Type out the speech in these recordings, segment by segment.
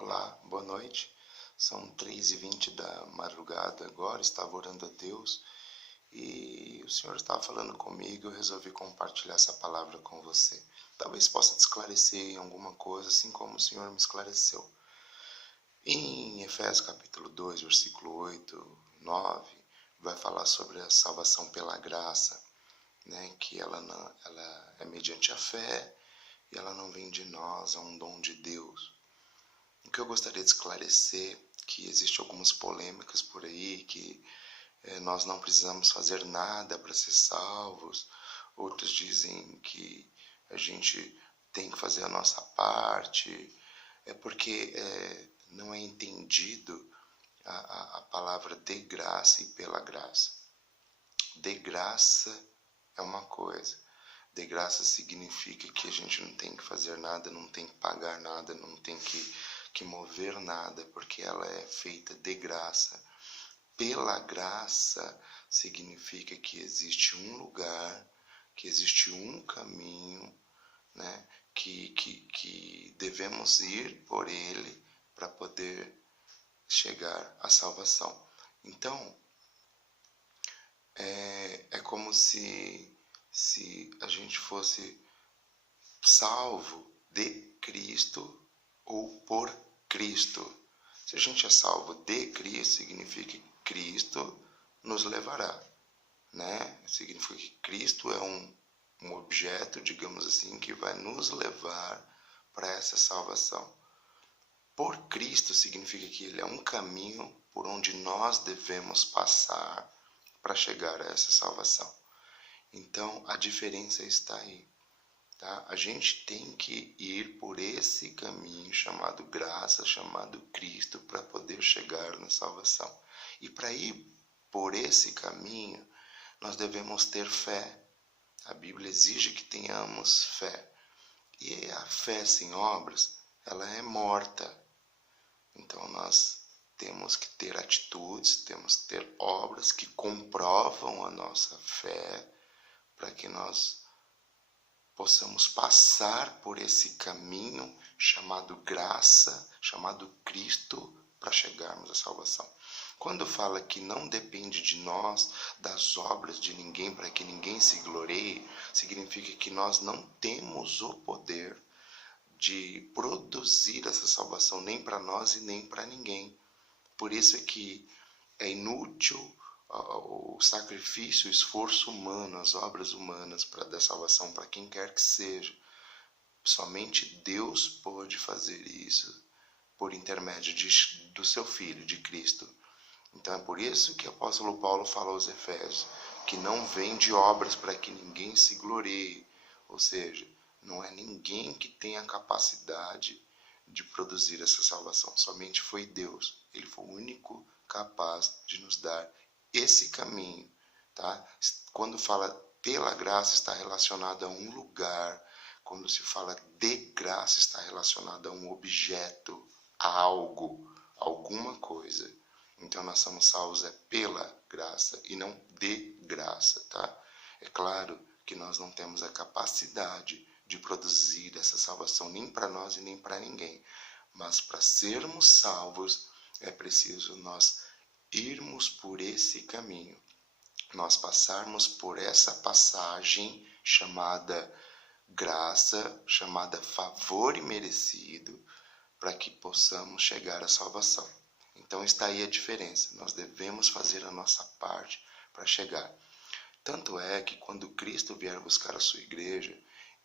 Olá, boa noite. São 3h20 da madrugada agora, estava orando a Deus e o Senhor estava falando comigo, eu resolvi compartilhar essa palavra com você. Talvez possa te esclarecer em alguma coisa, assim como o Senhor me esclareceu. Em Efésios capítulo 2, versículo 8, 9, vai falar sobre a salvação pela graça, né? Que ela é mediante a fé e ela não vem de nós, é um dom de Deus. O que eu gostaria de esclarecer é que existem algumas polêmicas por aí, que nós não precisamos fazer nada para ser salvos. Outros dizem que a gente tem que fazer a nossa parte. É porque não é entendido a palavra de graça e pela graça. De graça é uma coisa. De graça significa que a gente não tem que fazer nada, não tem que pagar nada, não tem que mover nada, porque ela é feita de graça. Pela graça significa que existe um lugar, que existe um caminho, né, que devemos ir por ele para poder chegar à salvação. Então, é como se a gente fosse salvo de Cristo ou por Cristo. Se a gente é salvo de Cristo, significa que Cristo nos levará, né? Significa que Cristo é um objeto, digamos assim, que vai nos levar para essa salvação. Por Cristo significa que Ele é um caminho por onde nós devemos passar para chegar a essa salvação. Então, a diferença está aí. Tá? A gente tem que ir por esse caminho chamado graça, chamado Cristo, para poder chegar na salvação. E para ir por esse caminho, nós devemos ter fé. A Bíblia exige que tenhamos fé. E a fé sem obras, ela é morta. Então nós temos que ter atitudes, temos que ter obras que comprovam a nossa fé, para que nós possamos passar por esse caminho chamado graça, chamado Cristo, para chegarmos à salvação. Quando fala que não depende de nós, das obras de ninguém, para que ninguém se glorie, significa que nós não temos o poder de produzir essa salvação, nem para nós e nem para ninguém. Por isso é que é inútil o sacrifício, o esforço humano, as obras humanas para dar salvação para quem quer que seja. Somente Deus pode fazer isso por intermédio do seu Filho, de Cristo. Então é por isso que o apóstolo Paulo fala aos Efésios que não vem de obras para que ninguém se glorie, ou seja, não é ninguém que tem a capacidade de produzir essa salvação, somente foi Deus. Ele foi o único capaz de nos dar esse caminho, tá? Quando fala pela graça, está relacionado a um lugar. Quando se fala de graça, está relacionado a um objeto, a algo, alguma coisa. Então nós somos salvos pela graça e não de graça, tá? É claro que nós não temos a capacidade de produzir essa salvação nem para nós e nem para ninguém. Mas para sermos salvos é preciso nós irmos por esse caminho, nós passarmos por essa passagem chamada graça, chamada favor imerecido, para que possamos chegar à salvação. Então está aí a diferença, nós devemos fazer a nossa parte para chegar. Tanto é que quando Cristo vier buscar a sua igreja,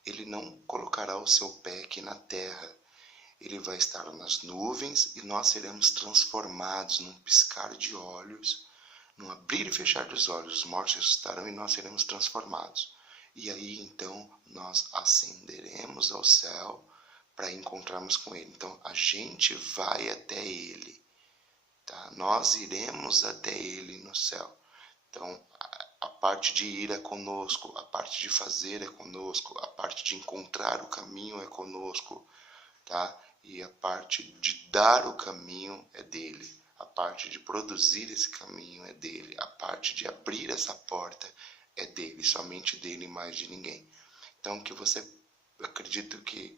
Ele não colocará o seu pé aqui na terra. Ele vai estar nas nuvens e nós seremos transformados num piscar de olhos, num abrir e fechar dos olhos. Os mortos ressuscitarão e nós seremos transformados. E aí então nós ascenderemos ao céu para encontrarmos com Ele. Então a gente vai até Ele, tá? Nós iremos até Ele no céu. Então a parte de ir é conosco, a parte de fazer é conosco, a parte de encontrar o caminho é conosco, tá? E a parte de dar o caminho é dele. A parte de produzir esse caminho é dele. A parte de abrir essa porta é dele, somente dele e mais de ninguém. Então que você, acredito que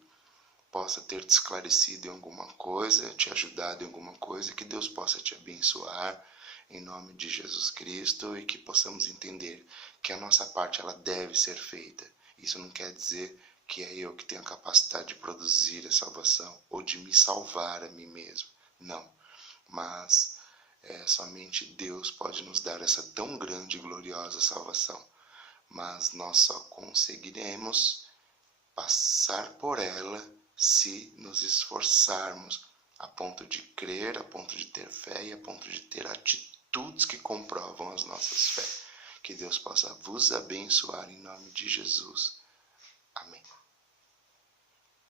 possa ter te esclarecido em alguma coisa, te ajudado em alguma coisa, que Deus possa te abençoar em nome de Jesus Cristo e que possamos entender que a nossa parte ela deve ser feita. Isso não quer dizer que é eu que tenho a capacidade de produzir a salvação ou de me salvar a mim mesmo. Não, mas somente Deus pode nos dar essa tão grande e gloriosa salvação. Mas nós só conseguiremos passar por ela se nos esforçarmos a ponto de crer, a ponto de ter fé e a ponto de ter atitudes que comprovam as nossas fés. Que Deus possa vos abençoar em nome de Jesus.